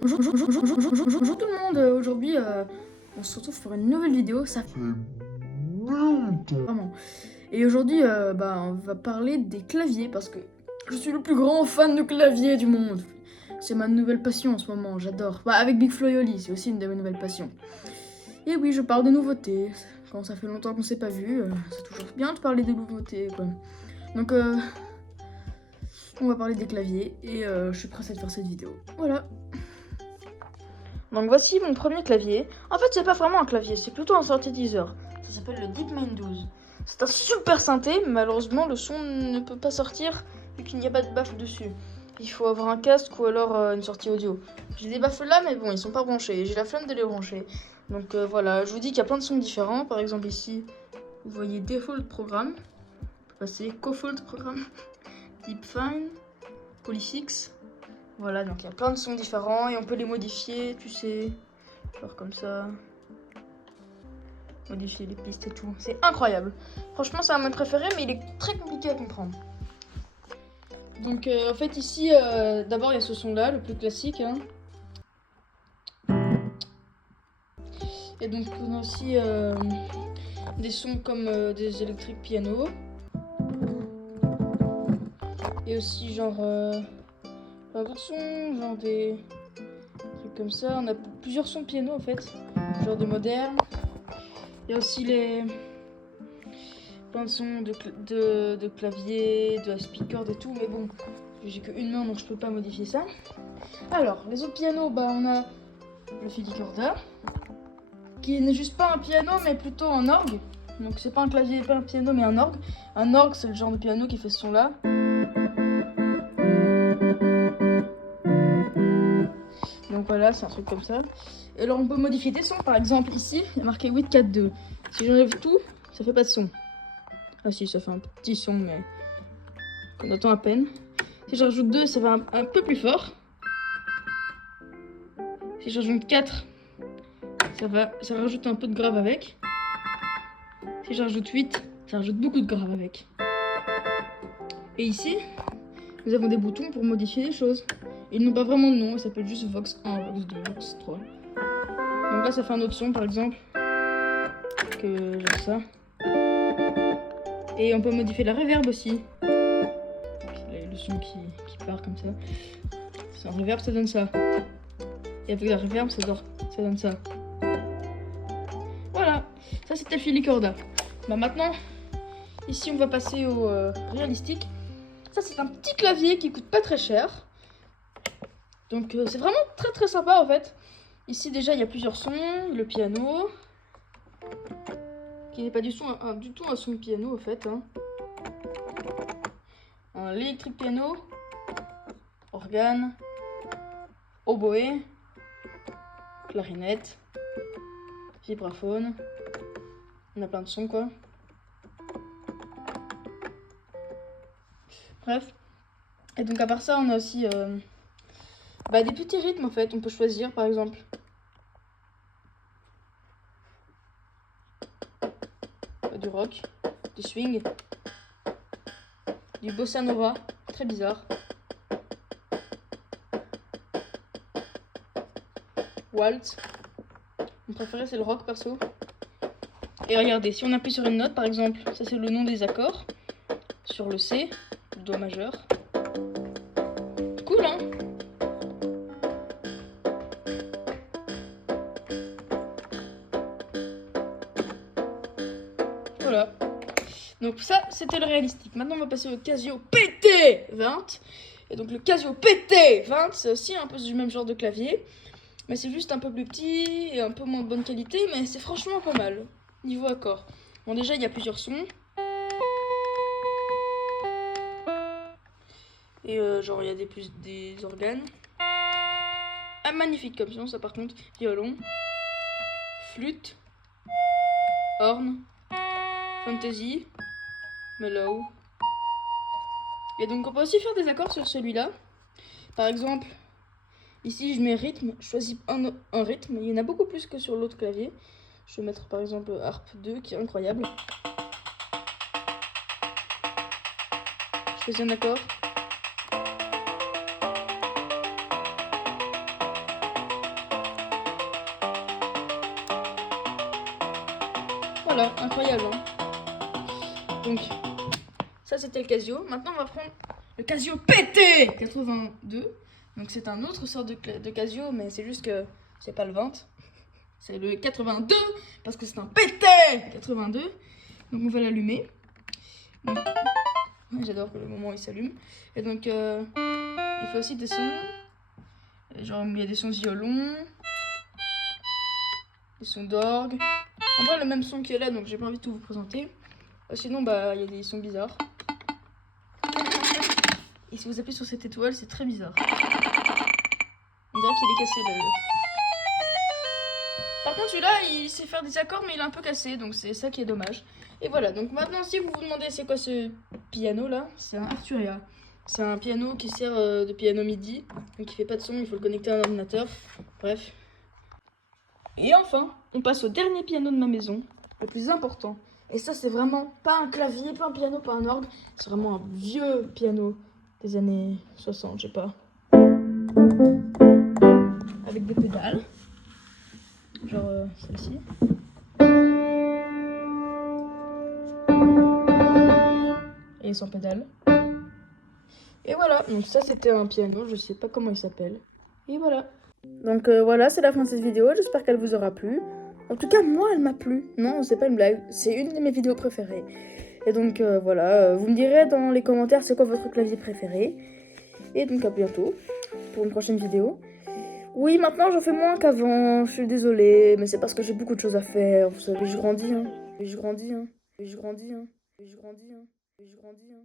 Bonjour tout le monde, aujourd'hui on se retrouve pour une nouvelle vidéo, ça fait longtemps vraiment. Et aujourd'hui on va parler des claviers parce que je suis le plus grand fan de claviers du monde. C'est ma nouvelle passion en ce moment, j'adore. Bah, avec Big Flo et Oli, c'est aussi une de mes nouvelles passions. Et oui, je parle de nouveautés, quand ça fait longtemps qu'on s'est pas vu, c'est toujours bien de parler des nouveautés quoi. Donc on va parler des claviers et je suis pressée de faire cette vidéo. Voilà. Donc voici mon premier clavier. En fait, c'est pas vraiment un clavier, c'est plutôt un synthétiseur. Ça s'appelle le DeepMind 12. C'est un super synthé, mais malheureusement le son ne peut pas sortir vu qu'il n'y a pas de baffle dessus. Il faut avoir un casque ou alors une sortie audio. J'ai des baffles là, mais bon, ils sont pas branchés. J'ai la flemme de les brancher. Donc voilà, je vous dis qu'il y a plein de sons différents. Par exemple ici, vous voyez Default Programme. On peut passer Cofault Programme, Deepfine, Polyfix. Voilà, donc il y a plein de sons différents et on peut les modifier, tu sais, genre comme ça. Modifier les pistes et tout. C'est incroyable. Franchement, c'est un de mes préférés, mais il est très compliqué à comprendre. Donc en fait ici, d'abord il y a ce son-là, le plus classique. Hein. Et donc on a aussi des sons comme des électriques piano. Et aussi genre d'autres sons, genre des trucs comme ça. On a plusieurs sons de piano en fait, genre de moderne. Il y a aussi plein de sons de clavier, de speaker et tout, mais bon, j'ai qu'une main donc je peux pas modifier ça. Alors, les autres pianos, on a le Filicorda, qui n'est juste pas un piano mais plutôt un orgue. Donc c'est pas un clavier, pas un piano mais un orgue. Un orgue, c'est le genre de piano qui fait ce son là. Donc voilà, c'est un truc comme ça. Et alors on peut modifier des sons, par exemple ici, il y a marqué 842. Si j'enlève tout, ça fait pas de son. Ah si, ça fait un petit son, mais qu'on entend à peine. Si je rajoute 2, ça va un peu plus fort. Si je rajoute 4, ça rajoute un peu de grave avec. Si je rajoute 8, ça rajoute beaucoup de grave avec. Et ici, nous avons des boutons pour modifier les choses. Ils n'ont pas vraiment de nom, ils s'appellent juste Vox 1, Vox 2, Vox 3. Donc là, ça fait un autre son, par exemple, que genre ça. Et on peut modifier la reverb aussi. Le son qui part comme ça. Sans reverb, ça donne ça. Et avec la reverb, ça donne ça. Voilà, ça c'était le Filicorda. Maintenant, ici on va passer au réalistique. Ça c'est un petit clavier qui coûte pas très cher. Donc c'est vraiment très très sympa en fait. Ici déjà il y a plusieurs sons, le piano, qui n'est pas du tout un son de piano en fait. Hein. L'électrique piano, organe, oboé, clarinette, vibraphone. On a plein de sons quoi. Bref. Et donc à part ça, on a aussi des petits rythmes en fait. On peut choisir par exemple. Du rock, du swing, du bossa nova, très bizarre. Waltz. Mon préféré c'est le rock perso. Et regardez, si on appuie sur une note par exemple, ça c'est le nom des accords. Sur le C, le Do majeur. Cool hein. Voilà. Donc ça c'était le réalistique. Maintenant on va passer au Casio PT20. Et donc le Casio PT20 c'est aussi un peu du même genre de clavier. Mais c'est juste un peu plus petit et un peu moins de bonne qualité, mais c'est franchement pas mal, niveau accord. Bon déjà il y a plusieurs sons. Et genre il y a des organes. Ah magnifique comme son ça par contre. Violon, flûte, horn, fantasy, mellow. Et donc on peut aussi faire des accords sur celui-là. Par exemple, ici je mets rythme, je choisis un rythme. Il y en a beaucoup plus que sur l'autre clavier. Je vais mettre par exemple harp 2 qui est incroyable. Je choisis un accord. Voilà, incroyable. Hein. Donc, ça c'était le Casio. Maintenant, on va prendre le Casio PT 82. Donc, c'est un autre sort de Casio, mais c'est juste que c'est pas le 20. C'est le 82 parce que c'est un PT 82. Donc, on va l'allumer. J'adore le moment où il s'allume. Et donc, il fait aussi des sons. Genre, il y a des sons violon, des sons d'orgue. En vrai, le même son qui est là, donc j'ai pas envie de tout vous présenter. Sinon, bah, il y a des sons bizarres. Et si vous appuyez sur cette étoile, c'est très bizarre. On dirait qu'il est cassé le. Par contre, celui-là, il sait faire des accords, mais il est un peu cassé, donc c'est ça qui est dommage. Et voilà, donc maintenant, si vous vous demandez c'est quoi ce piano là, c'est un Arturia. C'est un piano qui sert de piano MIDI, donc il fait pas de son, il faut le connecter à un ordinateur. Bref. Et enfin, on passe au dernier piano de ma maison, le plus important. Et ça, c'est vraiment pas un clavier, pas un piano, pas un orgue. C'est vraiment un vieux piano des années 60, je sais pas. Avec des pédales. Genre celle-ci. Et sans pédale. Et voilà, donc ça c'était un piano, je sais pas comment il s'appelle. Et voilà. Donc voilà, c'est la fin de cette vidéo, j'espère qu'elle vous aura plu. En tout cas, moi, elle m'a plu. Non, c'est pas une blague, c'est une de mes vidéos préférées. Et donc voilà, vous me direz dans les commentaires c'est quoi votre clavier préféré. Et donc à bientôt pour une prochaine vidéo. Oui, maintenant j'en fais moins qu'avant, je suis désolée, mais c'est parce que j'ai beaucoup de choses à faire. Vous savez, je grandis, hein. Et je grandis, hein. Et je grandis, hein. Et je grandis, hein. Et je grandis, hein.